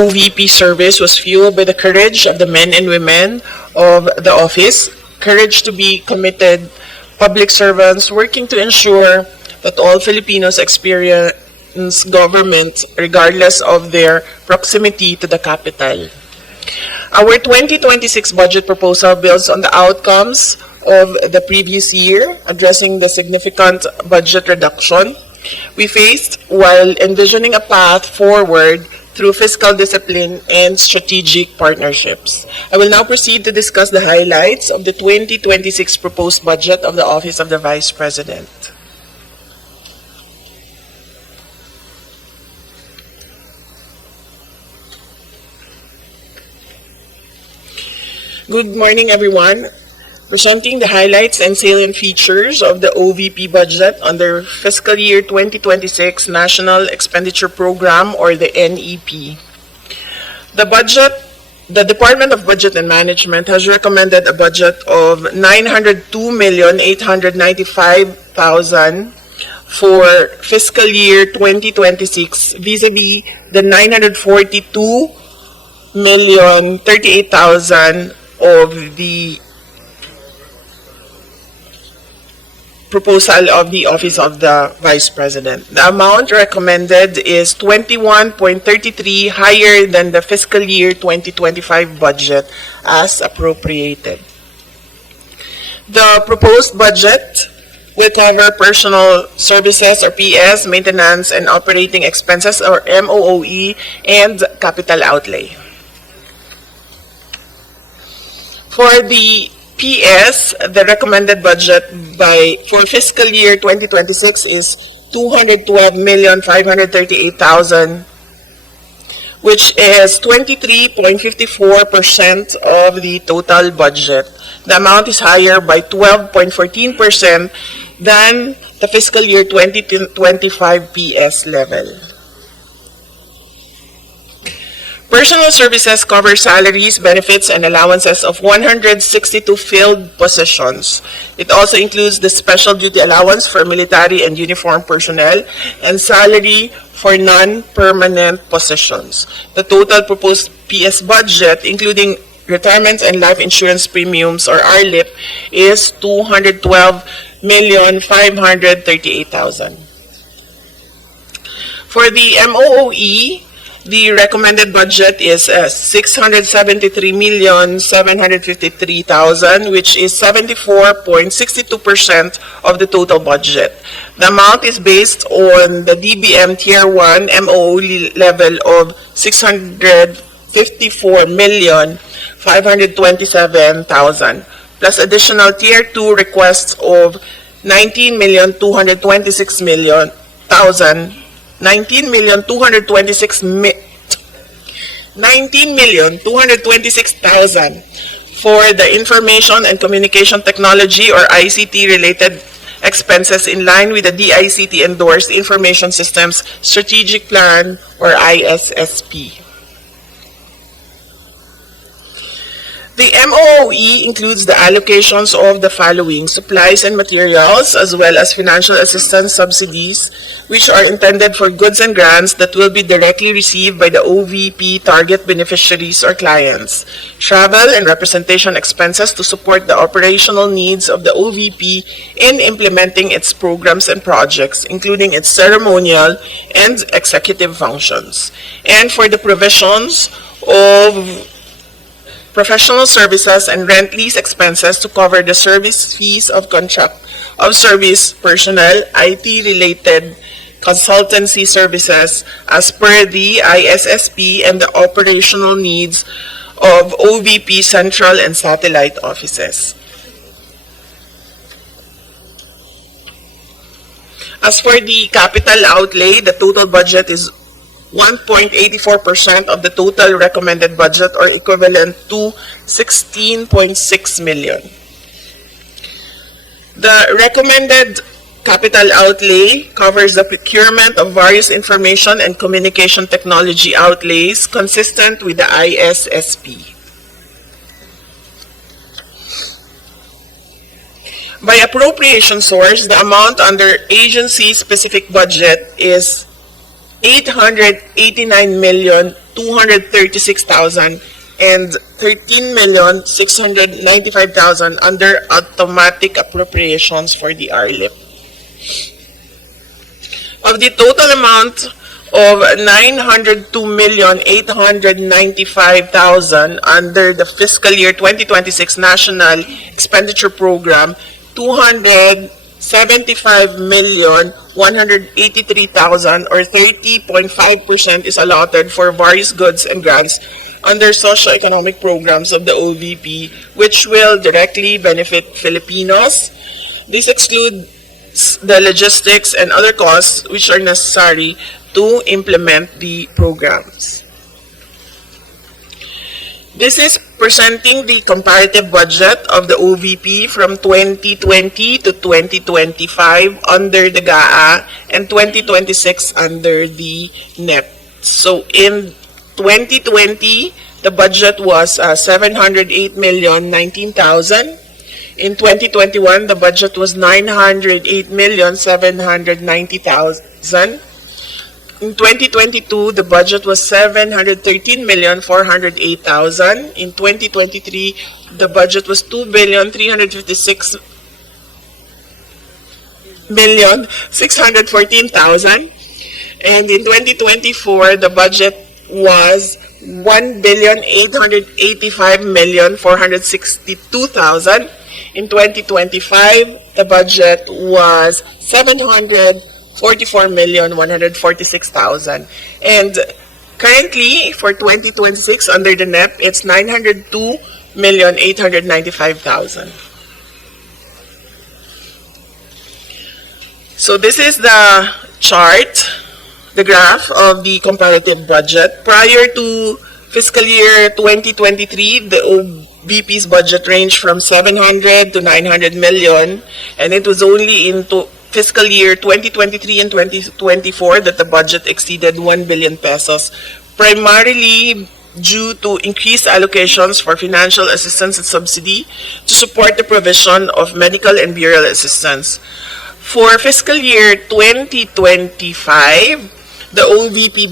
OVP service was fueled by the courage of the men and women of the office, courage to be committed public servants working to ensure that all Filipinos experience government regardless of their proximity to the capital. Our 2026 budget proposal builds on the outcomes of the previous year, addressing the significant budget reduction we faced while envisioning a path forward through fiscal discipline and strategic partnerships. I will now proceed to discuss the highlights of the 2026 proposed budget of the Office of the Vice President. Good morning, everyone. Presenting the highlights and salient features of the OVP budget under fiscal year 2026 National Expenditure Program, or the NEP. The Department of Budget and Management has recommended a budget of 902,895,000 for fiscal year 2026 vis-a-vis the 942,038,000 of the proposal of the Office of the Vice President. The amount recommended is 21.33 higher than the fiscal year 2025 budget as appropriated. The proposed budget will cover personal services or PS, maintenance and operating expenses or MOOE, and capital outlay. For the PS, the recommended budget for fiscal year 2026 is 212,538,000, which is 23.54% of the total budget. The amount is higher by 12.14% than the fiscal year 2025 PS level. Personal services cover salaries, benefits, and allowances of 162 filled positions. It also includes the special duty allowance for military and uniformed personnel and salary for non-permanent positions. The total proposed PS budget, including retirement and life insurance premiums or RLIP, is 212,538,000. For the MOOE, the recommended budget is 673,753,000, which is 74.62% of the total budget. The amount is based on the DBM Tier 1 MOOE level of 654,527,000, plus additional Tier 2 requests of 19,226,000 for the information and communication technology or ICT related expenses in line with the DICT endorsed Information Systems Strategic Plan or ISSP. The MOOE includes the allocations of the following: supplies and materials, as well as financial assistance subsidies, which are intended for goods and grants that will be directly received by the OVP target beneficiaries or clients. Travel and representation expenses to support the operational needs of the OVP in implementing its programs and projects, including its ceremonial and executive functions. And for the provisions of professional services and rent lease expenses to cover the service fees of contract of service personnel, IT-related consultancy services as per the ISSP, and the operational needs of OVP central and satellite offices. As for the capital outlay, the total budget is 1.84% of the total recommended budget, or equivalent to 16.6 million. The recommended capital outlay covers the procurement of various information and communication technology outlays consistent with the ISSP. By appropriation source, the amount under agency-specific budget is 889,200,000 236,000 and 13,695,000 under automatic appropriations for the RLIP. Of the total amount of 902,895,000 under the fiscal year 2026 National Expenditure Program, 275,183,000 or 30.5% is allotted for various goods and grants under socio-economic programs of the OVP, which will directly benefit Filipinos. This excludes the logistics and other costs which are necessary to implement the programs. This is presenting the comparative budget of the OVP from 2020 to 2025 under the GAA and 2026 under the NEP. So in 2020, the budget was 708,019,000. In 2021, the budget was 908,790,000. In 2022, the budget was 713,408,000. In 2023, the budget was 2,356,614,000. And in 2024, the budget was 1,885,462,000. In 2025, the budget was 744,146,000. And currently, for 2026, under the NEP, it's 902,895,000. So this is the chart, the graph of the comparative budget. Prior to fiscal year 2023, the OVP's budget ranged from 700 to 900 million, and it was only in fiscal year 2023 and 2024 that the budget exceeded 1 billion pesos, primarily due to increased allocations for financial assistance and subsidy to support the provision of medical and burial assistance. For fiscal year 2025, the OVP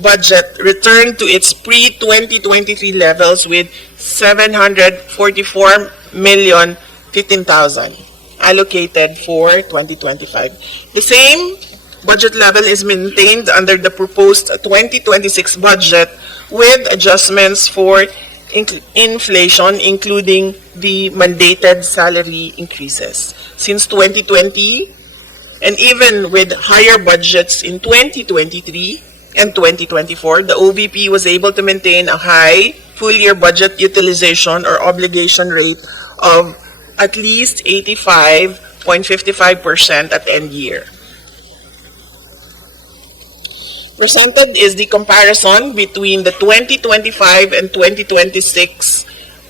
budget returned to its pre-2023 levels with 744,015,000 allocated for 2025. The same budget level is maintained under the proposed 2026 budget with adjustments for inflation, including the mandated salary increases. Since 2020, and even with higher budgets in 2023 and 2024, the OVP was able to maintain a high full-year budget utilization or obligation rate of at least 85.55% at end year. Presented is the comparison between the 2025 and 2026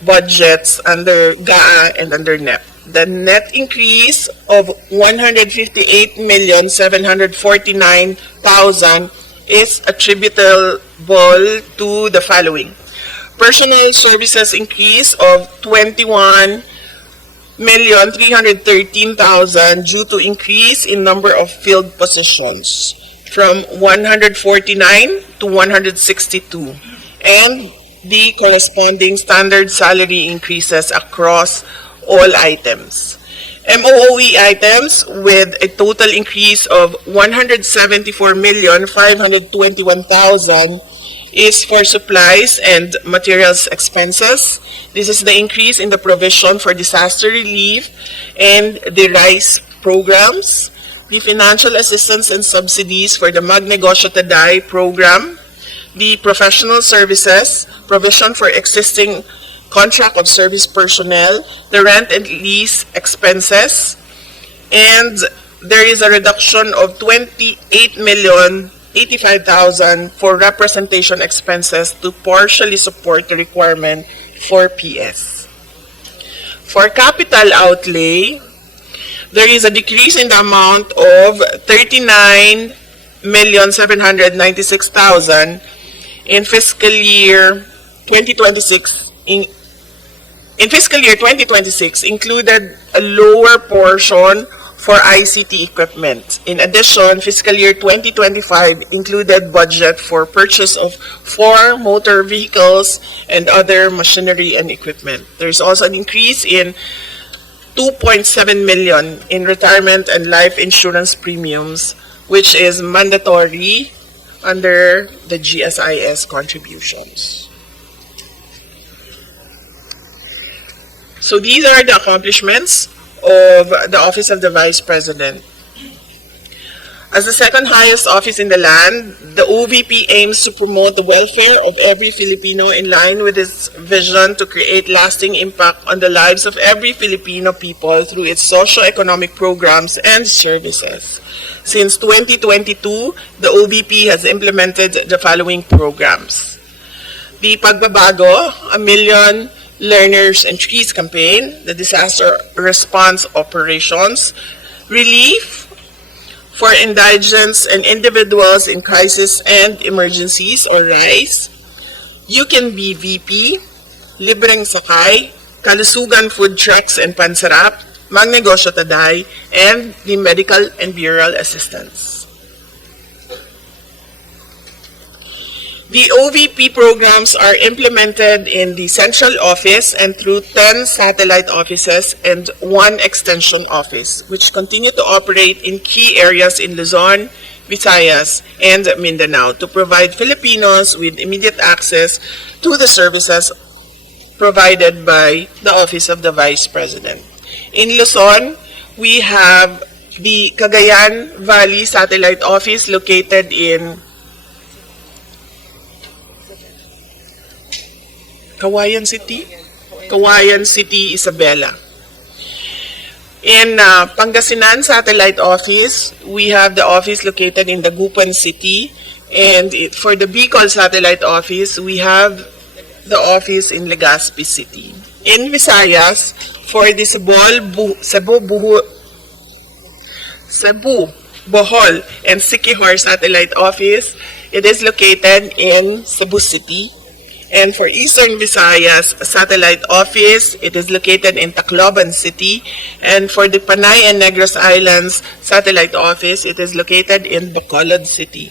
budgets under GAA and under NEP. The net increase of 158,749,000 is attributable to the following: personal services increase of 21,313,000 due to increase in number of field positions from 149 to 162, and the corresponding standard salary increases across all items. MOOE items with a total increase of 174,521,000 is for supplies and materials expenses. This is the increase in the provision for disaster relief and the rice programs, the financial assistance and subsidies for the Magnegosyo Taday program, the professional services, provision for existing contract of service personnel, the rent and lease expenses, and there is a reduction of 28,085,000 for representation expenses to partially support the requirement for PS. For capital outlay, there is a decrease in the amount of 39,796,000 in fiscal year 2026. In fiscal year 2026, included a lower portion for ICT equipment. In addition, fiscal year 2025 included budget for purchase of 4 motor vehicles and other machinery and equipment. There's also an increase in 2.7 million in retirement and life insurance premiums, which is mandatory under the GSIS contributions. So these are the accomplishments of the Office of the Vice President. As the second highest office in the land, the OVP aims to promote the welfare of every Filipino in line with its vision to create lasting impact on the lives of every Filipino people through its socio-economic programs and services. Since 2022, the OVP has implemented the following programs: the Pagbabago, a Million Learners and Trees campaign, the disaster response operations, relief for indigents and individuals in crisis and emergencies or RICE, You Can Be VP, Libreng Sakay, Kalusugan Food Trucks and Pansarap, Magnegosyo Taday, and the Medical and Burial Assistance. The OVP programs are implemented in the central office and through 10 satellite offices and 1 extension office, which continue to operate in key areas in Luzon, Visayas, and Mindanao to provide Filipinos with immediate access to the services provided by the Office of the Vice President. In Luzon, we have the Cagayan Valley Satellite Office located in Kawayan City, Isabela. In Pangasinan Satellite Office, we have the office located in Dagupan City. And for the Bicol Satellite Office, we have the office in Legazpi City. In Visayas, for the Cebu, Bohol, and Siquijor Satellite Office, it is located in Cebu City. And for Eastern Visayas Satellite Office, it is located in Tacloban City. And for the Panay and Negros Islands Satellite Office, it is located in Bacolod City.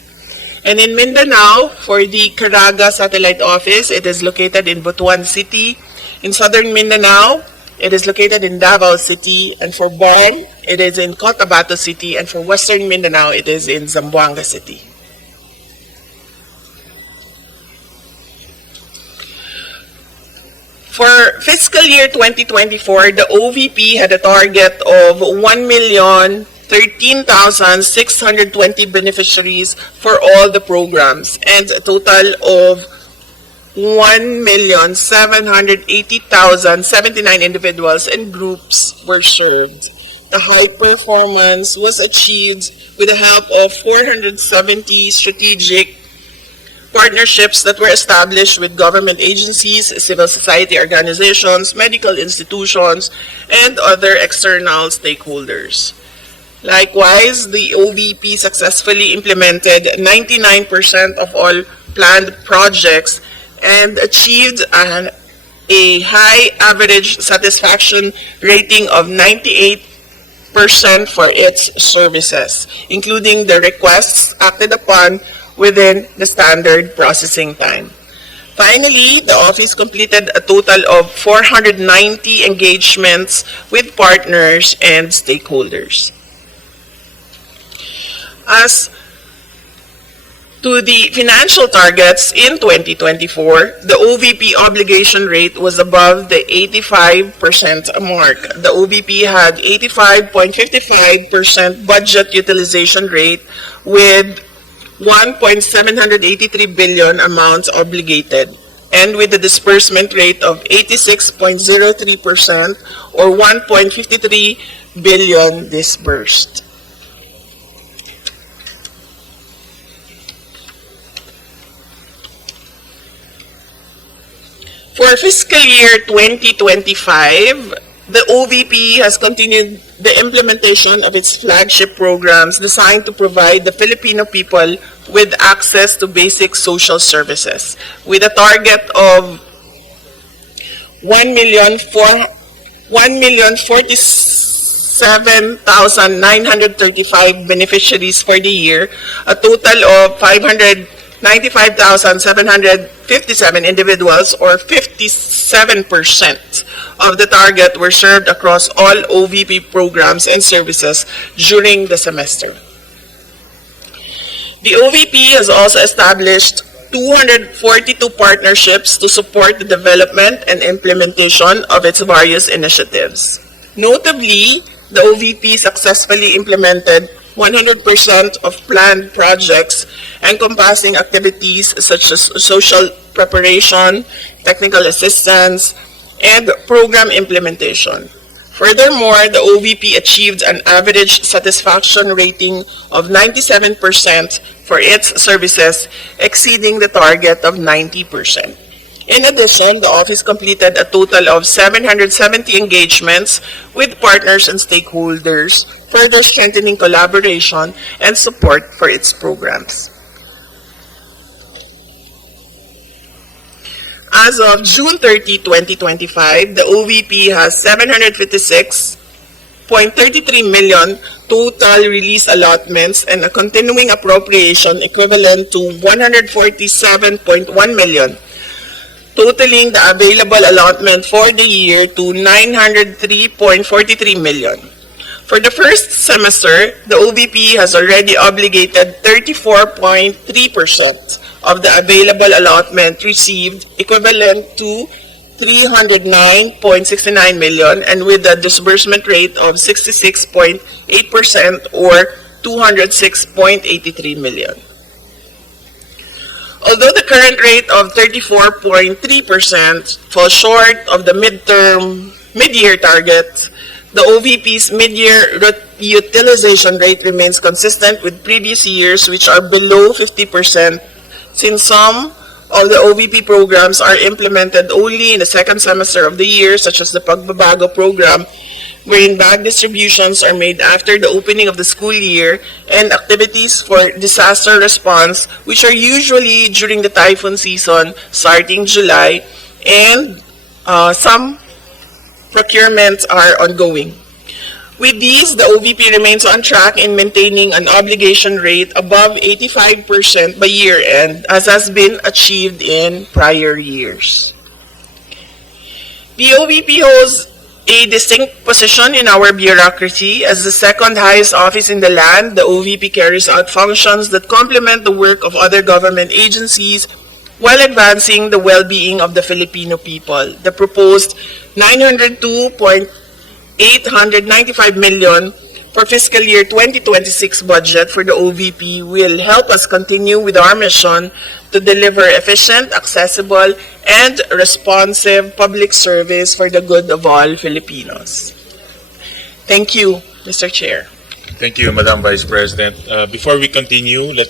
And in Mindanao, for the Caraga Satellite Office, it is located in Butuan City. In Southern Mindanao, it is located in Davao City. And for Bong, it is in Cotabato City. And for Western Mindanao, it is in Zamboanga City. For fiscal year 2024, the OVP had a target of 1,013,620 beneficiaries for all the programs and a total of 1,780,079 individuals and groups were served. The high performance was achieved with the help of 470 strategic partnerships that were established with government agencies, civil society organizations, medical institutions, and other external stakeholders. Likewise, the OVP successfully implemented 99% of all planned projects and achieved a high average satisfaction rating of 98% for its services, including the requests acted upon within the standard processing time. Finally, the office completed a total of 490 engagements with partners and stakeholders. As to the financial targets in 2024, the OVP obligation rate was above the 85% mark. The OVP had 85.55% budget utilization rate with 1.783 billion amounts obligated, and with a disbursement rate of 86.03% or 1.53 billion disbursed. For fiscal year 2025, the OVP has continued the implementation of its flagship programs designed to provide the Filipino people with access to basic social services, with a target of 1,046,000 7,935 beneficiaries for the year, a total of 595,757 individuals, or 57% of the target, were served across all OVP programs and services during the semester. The OVP has also established 242 partnerships to support the development and implementation of its various initiatives. Notably, the OVP successfully implemented 100% of planned projects encompassing activities such as social preparation, technical assistance, and program implementation. Furthermore, the OVP achieved an average satisfaction rating of 97% for its services, exceeding the target of 90%. In addition, the office completed a total of 770 engagements with partners and stakeholders, further strengthening collaboration and support for its programs. As of June 30, 2025, the OVP has 756.33 million total release allotments and a continuing appropriation equivalent to 147.1 million, totaling the available allotment for the year to 903.43 million. For the first semester, the OVP has already obligated 34.3% of the available allotment received, equivalent to 309.69 million, and with a disbursement rate of 66.8%, or 206.83 million. Although the current rate of 34.3% falls short of the mid-year target, the OVP's mid-year utilization rate remains consistent with previous years, which are below 50%, since some of the OVP programs are implemented only in the second semester of the year, such as the Pagbabago program, wherein bag distributions are made after the opening of the school year, and activities for disaster response, which are usually during the typhoon season starting July, and some procurements are ongoing. With these, the OVP remains on track in maintaining an obligation rate above 85% by year-end, as has been achieved in prior years. The OVP holds a distinct position in our bureaucracy. As the second highest office in the land, the OVP carries out functions that complement the work of other government agencies while advancing the well-being of the Filipino people. The proposed 902.895 million for fiscal year 2026 budget for the OVP will help us continue with our mission to deliver efficient, accessible, and responsive public service for the good of all Filipinos. Thank you, Mr. Chair. Thank you, Madam Vice President. Before we continue, let